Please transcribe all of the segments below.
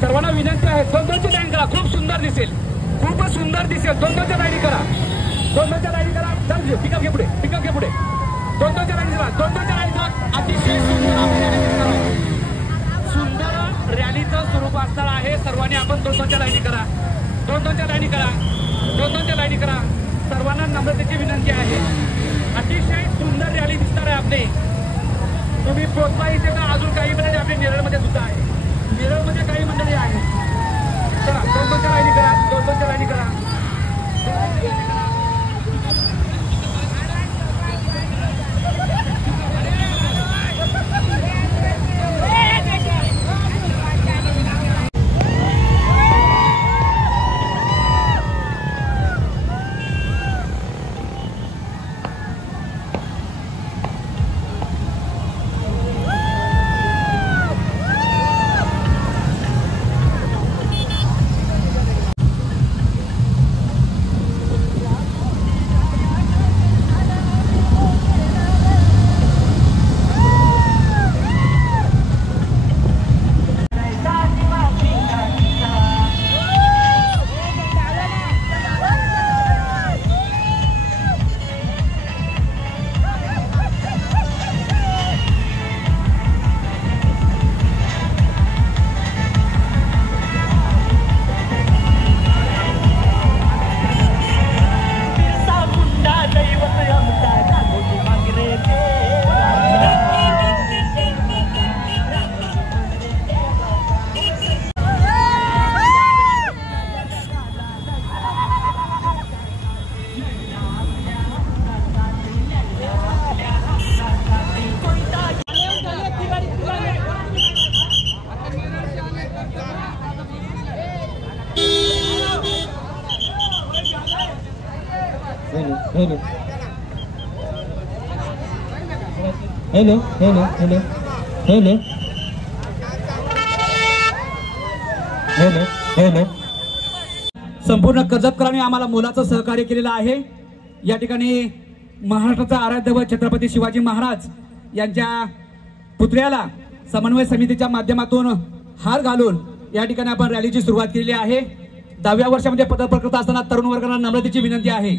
सर्वांना विनंती आहे, दोन-दोनची लाईन करा, खूप सुंदर दिसेल, खूपच सुंदर दिसेल. दोन-दोनच्या लाईनी करा, दोन-दोनच्या लाईनी करा. चल पिकअप घे पुढे, पिकअप घे पुढे. दोन-दोनच्या लाईनी करा, दोन-दोनच्या लाईनी करा. अतिशय सुंदर रॅलीचं स्वरूप असणार आहे. सर्वांनी आपण दोन-दोनच्या लाईनी करा, दोन-दोनच्या लाईनी करा, दोन-दोनच्या लाईनी करा. सर्वांना नम्रतेची विनंती आहे. अतिशय सुंदर रॅली दिसणार आहे आपली. तुम्ही प्रोत्साहित का? अजून काही मंडळी आपल्या नेरळमध्ये सुद्धा आहे, नेरळमध्ये काही मंडळी आहे. चला दोन-दोनच्या लाईनी करा, दोन-दोनच्या लाईनी करा. Hello hello hello hello hello hello hello. संपूर्ण कर्जतकरांनी आम्हाला मोलाचं सहकार्य केलेलं आहे. या ठिकाणी महाराष्ट्राचा आराध्य दैवत छत्रपती शिवाजी महाराज यांच्या पुतळ्याला समन्वय समितीच्या माध्यमातून हार घालून या ठिकाणी आपण रॅलीची सुरुवात केलेली आहे. 10व्या वर्षामध्ये पदक करत असताना तरुण वर्गाला नम्रतेची विनंती आहे.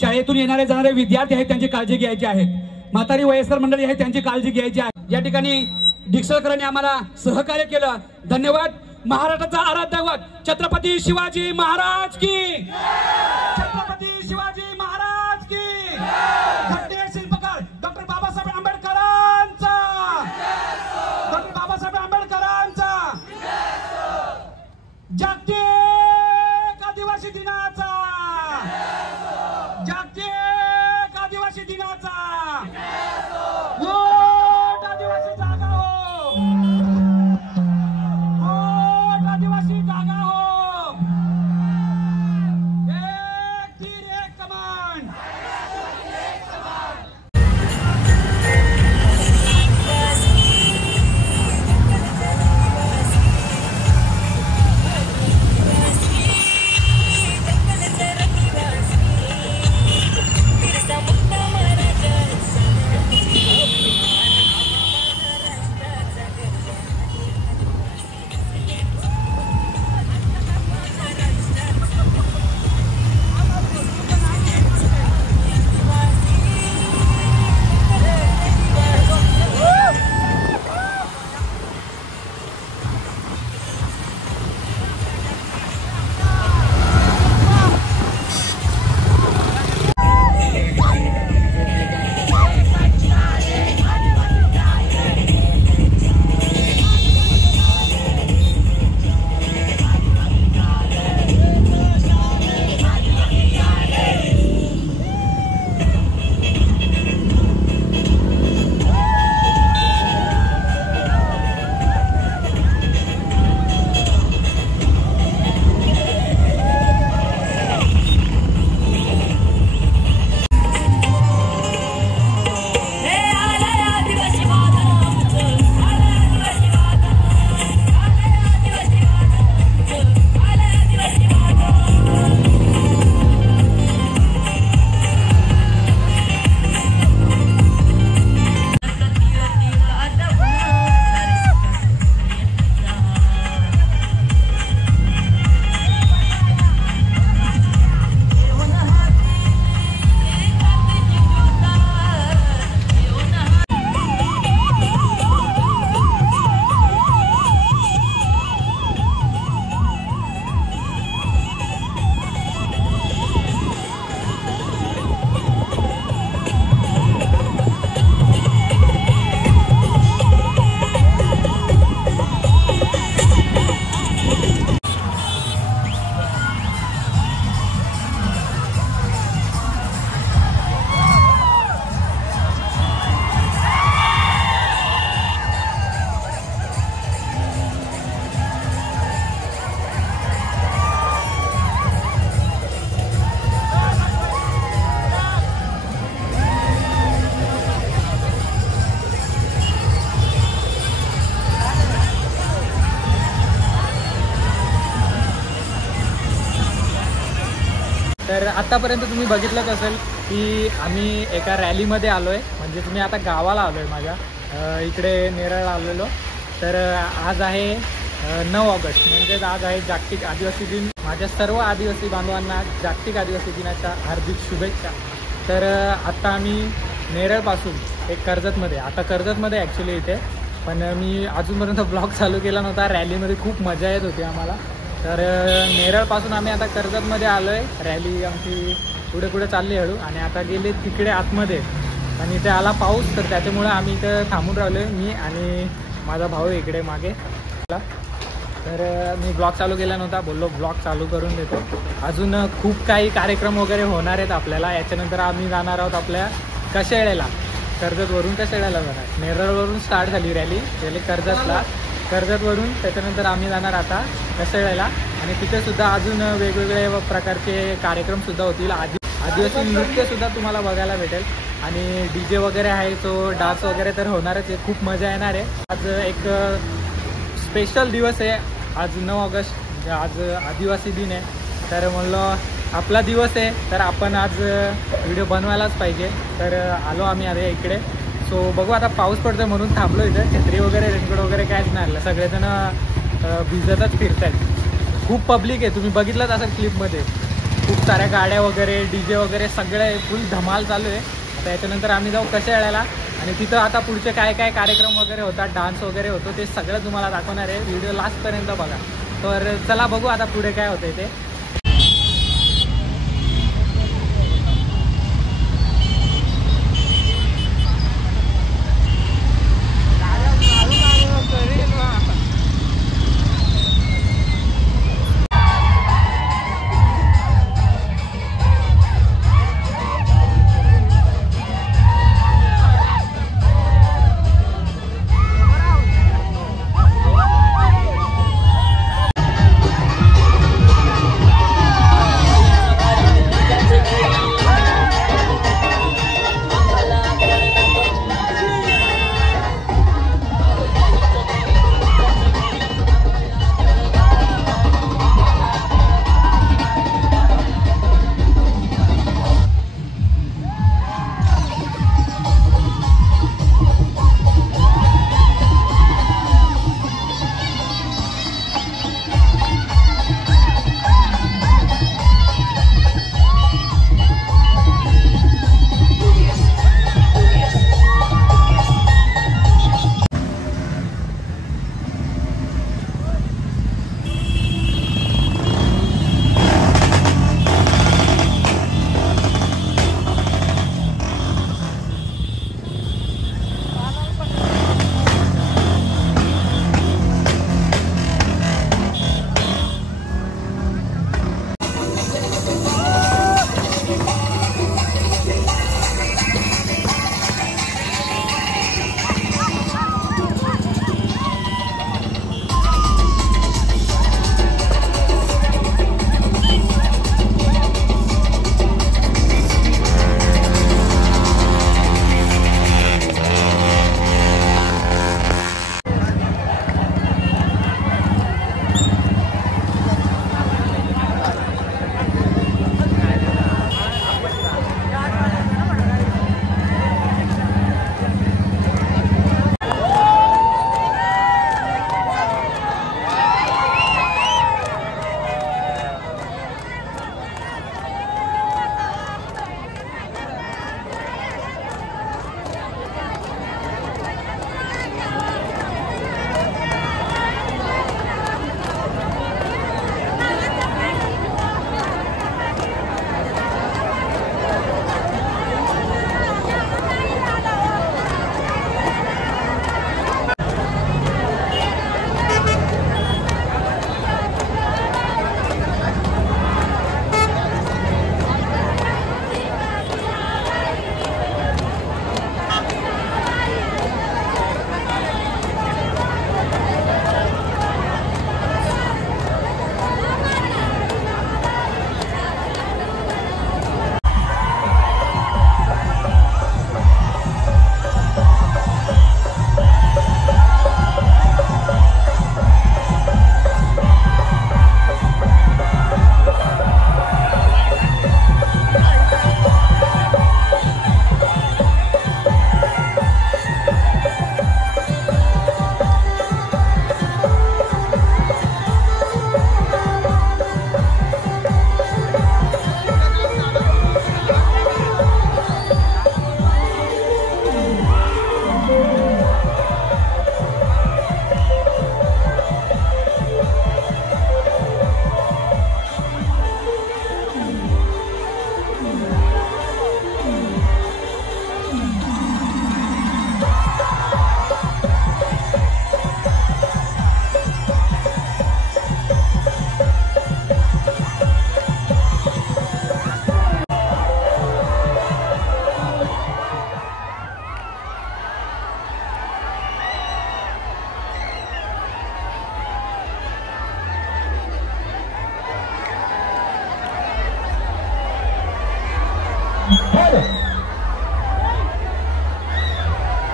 शाळेतून येणारे जाणारे विद्यार्थी आहेत त्यांची काळजी घ्यायची आहे. म्हातारी वयस्कर मंडळी आहे त्यांची काळजी घ्यायची आहे. या ठिकाणी डिक्सळकरांनी आम्हाला सहकार्य केलं, धन्यवाद. महाराष्ट्राचा आराध्य दैवत छत्रपती शिवाजी महाराज की, छत्रपती शिवाजी महाराज की. घंटे शिल्पकार डॉक्टर बाबासाहेब आंबेडकरांचा, डॉक्टर बाबासाहेब आंबेडकरांचा. जागतिक आदिवासी दिनाचा, जागतिक आदिवासी दिनाचा. वोट आदिवासी जागा हो, वोट आदिवासी जागा हो. आत्तापर्यंत तुम्ही बघितलंच असेल की आम्ही एका रॅलीमध्ये आलो आहे, म्हणजे तुम्ही आता गावाला आलो आहे माझ्या इकडे नेरळला आलेलो. तर आज आहे 9 ऑगस्ट, म्हणजेच आज आहे जागतिक आदिवासी दिन. माझ्या सर्व आदिवासी बांधवांना जागतिक आदिवासी दिनाच्या हार्दिक शुभेच्छा. तर आत्ता आम्ही नेरळपासून एक कर्जतमध्ये, आता कर्जतमध्ये ॲक्च्युली इथे, पण मी अजूनपर्यंत ब्लॉग चालू केला नव्हता. रॅलीमध्ये खूप मजा येत होती आम्हाला. तर नेरळपासून आम्ही आता कर्जतमध्ये आलो आहे. रॅली आमची पुढे पुढे चालली हळू, आणि आता गेले तिकडे आतमध्ये, आणि इथे आला पाऊस, तर त्याच्यामुळे आम्ही इथं थांबून राहिलो आहे, मी आणि माझा भाऊ इकडे मागे. तर मी ब्लॉग चालू केला नव्हता, बोललो ब्लॉग चालू करून देतो. अजून खूप काही कार्यक्रम वगैरे होणार आहेत आपल्याला. याच्यानंतर आम्ही जाणार आहोत आपल्या कशेळ्याला, कर्जतवरून कशेळ्याला जाणार. नेरळवरून स्टार्ट झाली रॅली कर्जतला, कर्जतवरून त्याच्यानंतर आम्ही जाणार आता कशेळ्याला, आणि तिथेसुद्धा अजून वेगवेगळे प्रकारचे कार्यक्रमसुद्धा होतील. आदिवासी नृत्यसुद्धा तुम्हाला बघायला भेटेल, आणि DJ वगैरे आहे, तो डान्स वगैरे तर होणारच आहे. खूप मजा येणार आहे. आज एक स्पेशल दिवस आहे, आज 9 ऑगस्ट, आज आदिवासी दिन आहे. तर म्हणलं आपला दिवस आहे, तर आपण आज व्हिडिओ बनवायलाच पाहिजे. तर आलो आम्ही आता इकडे. सो बघू, आता पाऊस पडतो म्हणून थांबलो इथं. छत्री वगैरे, रेनकोट वगैरे काहीच नाही आणलं, सगळेजण भिजतच फिरत आहेत. खूप पब्लिक आहे, तुम्ही बघितलंच असं क्लिपमध्ये. खूप साऱ्या गाड्या वगैरे, DJ वगैरे सगळे फुल धमाल चालू आहे. आता याच्यानंतर आम्ही जाऊ कशेळ्याला, आणि तिथं आता पुढचे काय काय कार्यक्रम वगैरे होतात, डान्स वगैरे होतो, ते सगळं तुम्हाला दाखवणार आहे. व्हिडिओ लास्टपर्यंत बघा. तर चला बघू आता पुढे काय होतं ते.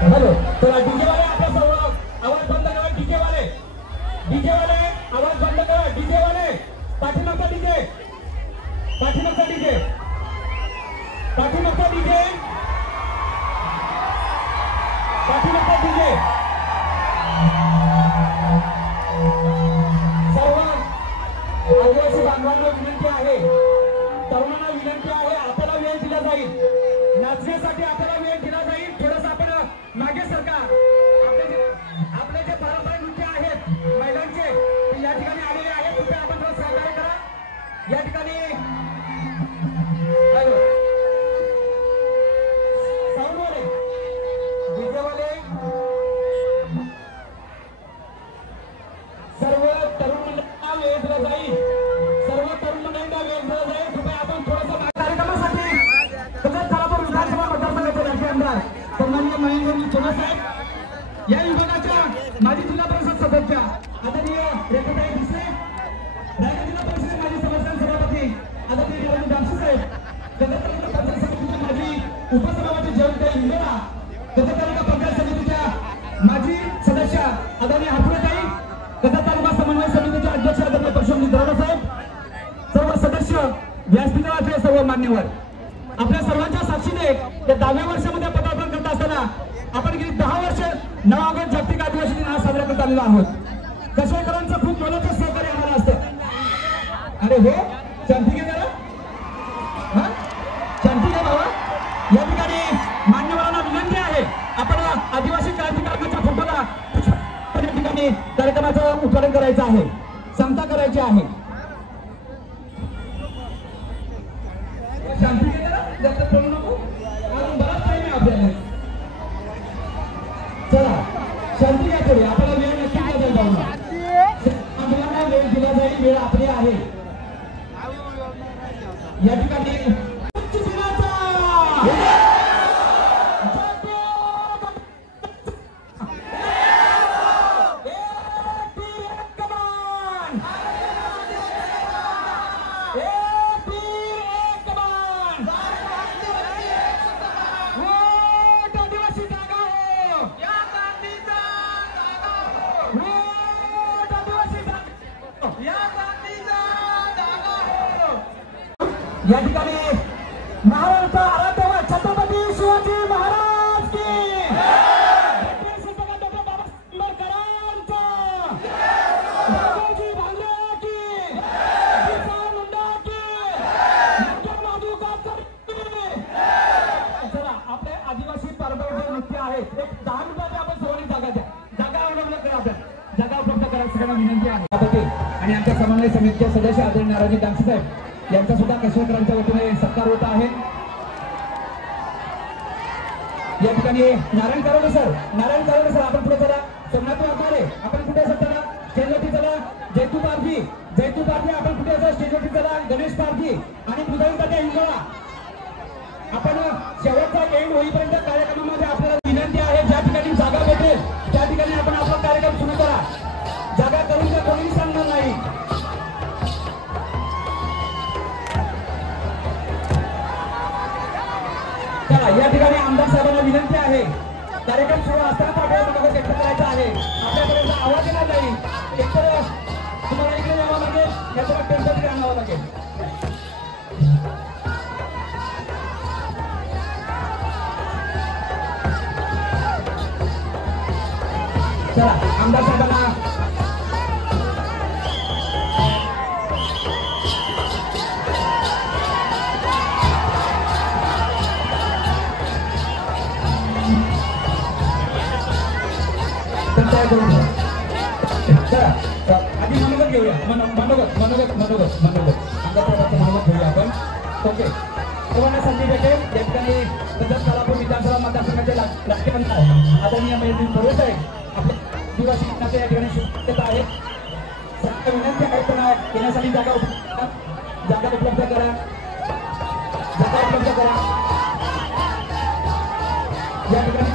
हॅलो चला डीजे वाले आपला सर्व आवाज बंद करा. डीजे वाले आवाज बंद करा. डीजे वाले पाठीमागचा डीजे पाठीमागचा डीजे पाठीमागचा डीजे पाठीमागचा डीजे सर्व आदिवासी बांधवांना विनंती आहे, तरुणांना विनंती आहे, आपल्याला वेळ दिला जाईल, नाचण्यासाठी आपल्याला वेळ दिला जाईल. थोडस आपण मागे सरका. आपले जे पारंपरिक नृत्य आहेत महिलांचे ते या ठिकाणी आलेले आहेत. कृपया आपण थोडं सहकार्य करा. या ठिकाणी साऊंडवाले डीजेवाले सर्व तरुण मंडळींना वेळ दिला जाईल. सर्व तरुण मंडळींना वेळ दिला जाईल. कृपया आपण थोडंसं कार्यक्रमासाठी सोलापूर विधानसभा मतदारसंघाचे राष्ट्रीय आमदार सन्माननीय महेंद्र चोला साहेब, या विभागाच्या माजी जिल्हा परिषद सदस्य आदरणीय रेखाताई भुसे, रायगड जिल्हा परिषद माजी सभापती आदरणीय निरंजन दामसे साहेब, गदर तालुका पंचायत समितीचे माजी उपसभापती जयंताई इंगोला, गदर तालुका पंचायत समितीच्या माजी सदस्य आदरणीय हापुरेताई, गदर तालुका समन्वय समितीचे अध्यक्ष आदरणीय परशुराम दरोडा साहेब, सर्व सदस्य, व्यासपीठावरचे सर्व मान्यवर, आपल्या सर्वांच्या साक्षीने या 10व्या वर्षामध्ये पदार्पण करत असताना आपण गेली 10 वर्ष 9 ऑगस्ट जागतिक आदिवासी दिन हा साजरा करत आलेलो आहोत. कशेकरांचं खूप मोलाचं सहकार्य आम्हाला असतं. अरे हो शांती घे जरा, शांती घे बाबा. या ठिकाणी मान्यवरांना विनंती आहे, आपण आदिवासी क्रांतिकारकांच्या फोटोला या ठिकाणी कार्यक्रमाचं उद्घाटन करायचं आहे, समता करायची आहे. शांती घे जरा, जास्त बोलू नको, अजून बराच टाइम आहे आपल्याला. चला शांती घ्या थोडी, आपल्याला वेळ नक्की दिला जाईल. आपल्याला वेळ दिला जाईल, वेळ आपली आहे. या ठिकाणी या ठिकाणी महाराष्ट्र आराध्य छत्रपती शिवाजी महाराज की डॉक्टर बाबासाहेब आंबेडकरांचा राघोजी भांगरे की बिरसा मुंडा की डॉक्टर माधुकर की. चला आपले आदिवासी पारंपरिक नृत्य आहेत, एक 10 मिनिटात आपण सर्वांनी जागा द्या. जागा अवलंबन करा, आपल्याला जागा उपलब्ध करायला सगळ्यांना विनंती आहे. आणि आमच्या समन्वय समितीचे सदस्य आदरणीय नारायणजी दामसे साहेब यांचा सुद्धा कशेकरांच्या वतीने सत्कार होत आहे. या ठिकाणी नारायण कारोडे सर आपण पुढे चला. सोमनाथ वाघमारे आपण कुठे असत चला, स्टेजवरती चला. जयतू पारधी आपण कुठे असत, स्टेजवरती चला. गणेश पारधी आणि मृदंगाच्या इंगोळा आपण शेवटचा एंड होईपर्यंत कार्यक्रमामध्ये आपल्याला विनंती आहे, ज्या ठिकाणी जागा भेटेल त्या ठिकाणी आपण आपला कार्यक्रम सुरू करा. जागा करून तर कोणी सांगणार नाही. चला या ठिकाणी आमदार साहेबांना विनंती आहे, कार्यक्रम सुरू असताना आपल्याला व्यक्त करायचा आहे. आपल्यापर्यंत आवाज येणार नाही, एकतर तुम्हाला इकडे यावं लागेल, याचा टेम्पररी आणावं लागेल. चला आमदार साहेबांना आधी मनोगत घेऊया. मनोगत घेऊया आपण. ओके सर्वांना संधी भेटेल. या ठिकाणी सोलापूर विधानसभा मतदारसंघाचे राष्ट्रीय आमदार आदरणीय महेंद्र चोले साहेब आपल्या आदिवासी गीताचे या ठिकाणी शुभेच्छा आहेत. विनंती आहे त्यांना येण्यासाठी जागा उपलब्ध करा. या ठिकाणी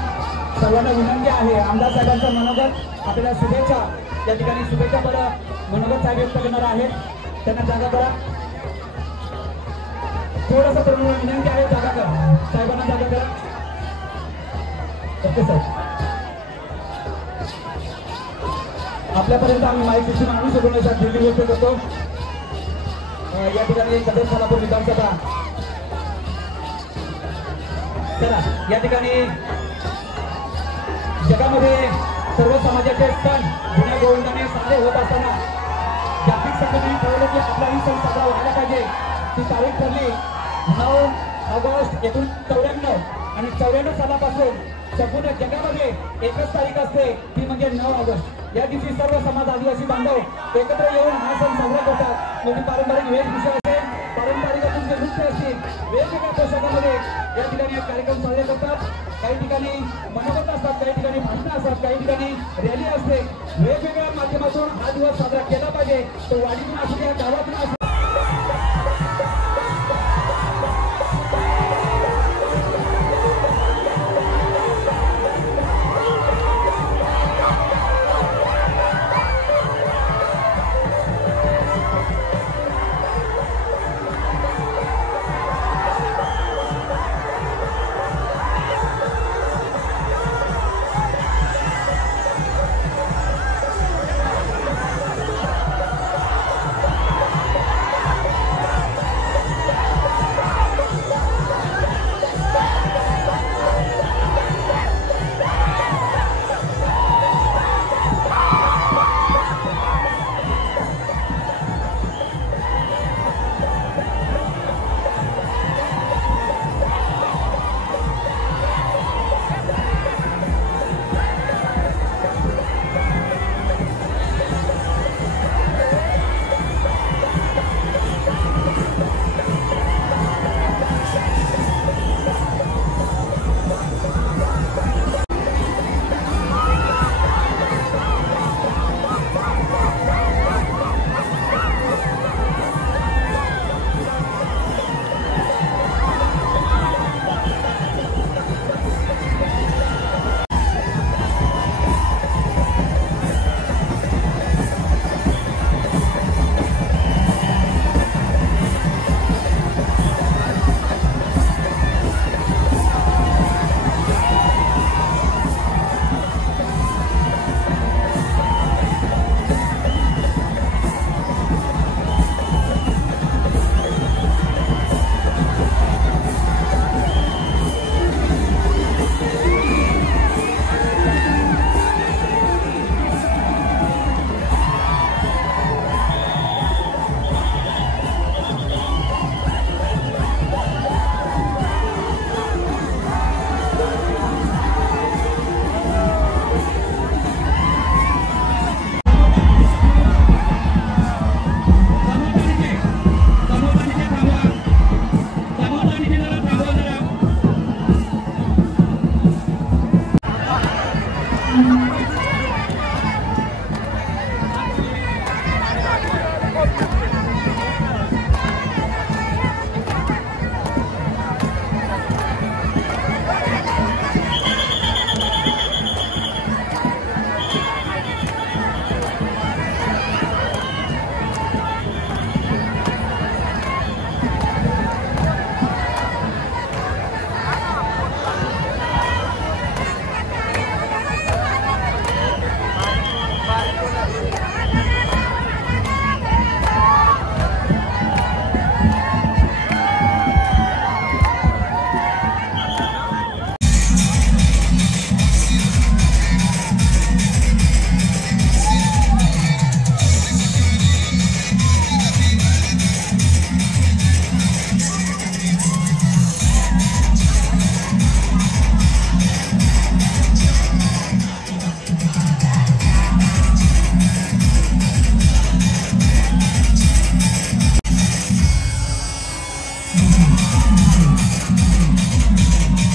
सर्वांना विनंती आहे, आमदार साहेबांचं मनोगत आपल्याला शुभेच्छा. या ठिकाणी शुभेच्छा मनोगत साहेब व्यक्त करणार आहेत, त्यांना जागा करा. थोडंसं विनंती आहे, जागा करा साहेबांना, जागा करा. Okay sir. आपल्यापर्यंत आम्ही माईक सिस्टीम आणू शकतो नाही सर, दिल्ली गोष्ट करतो. या ठिकाणी सदर सोलापूर विधानसभा. चला या ठिकाणी जगामध्ये सर्व समाजाचे सण जुन्या गोविंदाने साजरे होत असताना जागतिक संघटनेने ठरवलं की आपलाही सण साजरा व्हायला पाहिजे. ती तारीख ठरली 9 ऑगस्ट 1994 आणि 94 सालापासून संपूर्ण जगामध्ये एकच तारीख असते, ती म्हणजे 9 ऑगस्ट. या दिवशी सर्व समाज आदिवासी बांधव एकत्र येऊन हा सण साजरा करतात. मग पारंपरिक वेशभूषा असेल, पारंपरिक तुमचे नृत्य असतील, वेगवेगळ्या पोशाखामध्ये या ठिकाणी कार्यक्रम साजरे करतात. काही ठिकाणी मनोगत असतात, काही ठिकाणी भाषणं असतात, काही ठिकाणी रॅली असते. वेगवेगळ्या माध्यमातून हा दिवस साजरा केला पाहिजे. तो वाडीतून असू द्या, गावातून असू